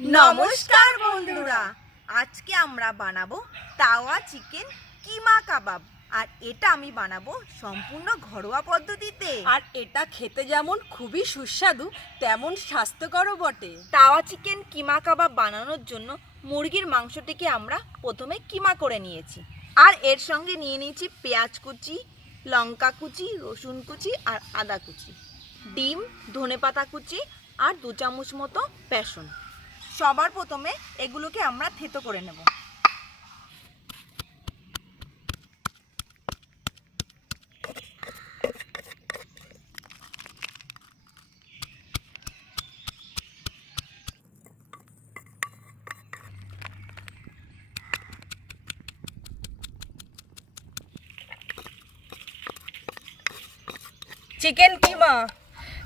নমস্কার বন্ধুরা। আজকে আমরা বানাবো তাওয়া চিকেন কিমা কাবাব। আর এটা আমি বানাবো সম্পূর্ণ ঘরোয়া পদ্ধতিতে। আর এটা খেতে যেমন খুবই সুস্বাদু তেমন স্বাস্থ্যকরও বটে। তাওয়া চিকেন কিমা কাবাব বানানোর জন্য মুরগির মাংসটিকে আমরা প্রথমে কিমা করে নিয়েছি। আর এর সঙ্গে নিয়ে নিয়েছি পেঁয়াজ কুচি লঙ্কা কুচি রসুন কুচি আর আদা কুচি। ডিম ধনেপাতা কুচি আর দু চামচ মতো বেসন। সবার প্রথমে এগুলোকে আমরা থেতো করে নেব। চিকেন কিমা,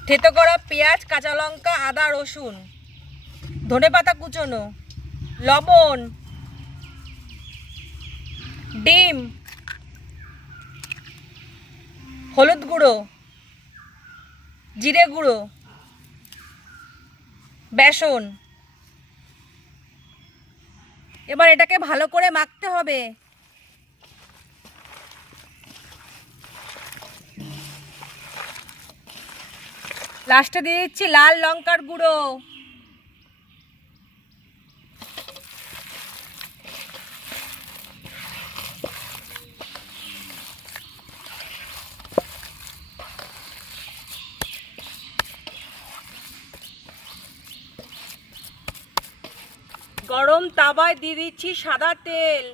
থেতো করা পেঁয়াজ, কাঁচা লঙ্কা, আদা, রসুন। ধনেপাতা কুচোনো, লবণ, ডিম, হলুদ গুঁড়ো, জিরে গুঁড়ো, বেসন। এবার এটাকে ভালো করে মাখতে হবে। লাস্টে দিয়ে দিচ্ছি লাল লঙ্কার গুঁড়ো। গরম তাবায় দিয়ে দিচ্ছি সাদা তেল।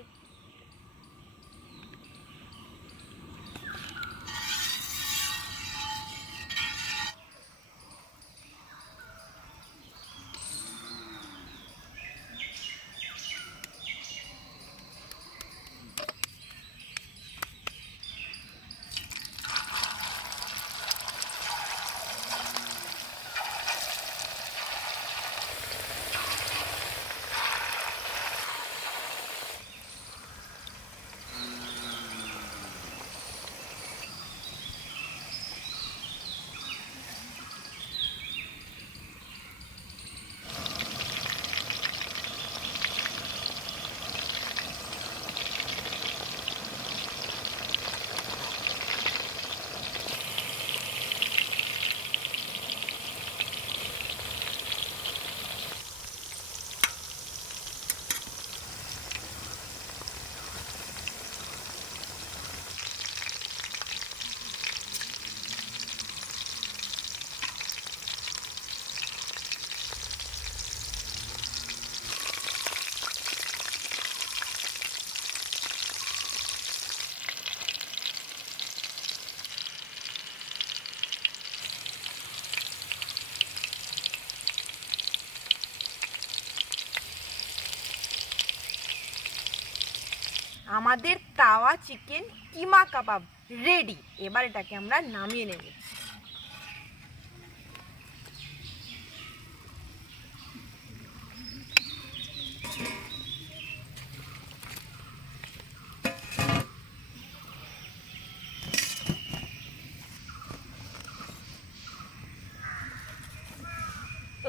আমাদের তাওয়া চিকেন কিমা কাবাব রেডি এবার এটাকে আমরা নামিয়ে নেব।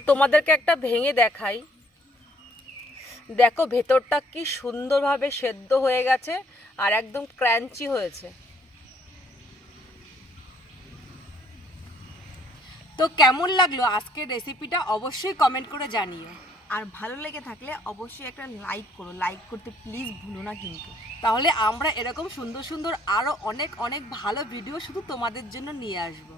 তোমাদেরকে একটা ভেঙে দেখাই। দেখো ভেতরটা কি সুন্দরভাবে সেদ্ধ হয়ে গেছে আর একদম ক্র্যাঞ্চি হয়েছে। তো কেমন লাগল আজকের রেসিপিটা অবশ্যই কমেন্ট করে জানিও। আর ভালো লেগে থাকলে অবশ্যই একটা লাইক করো। লাইক করতে প্লিজ ভুলো না কিন্তু। তাহলে আমরা এরকম সুন্দর সুন্দর আরও অনেক অনেক ভালো ভিডিও শুধু তোমাদের জন্য নিয়ে আসব।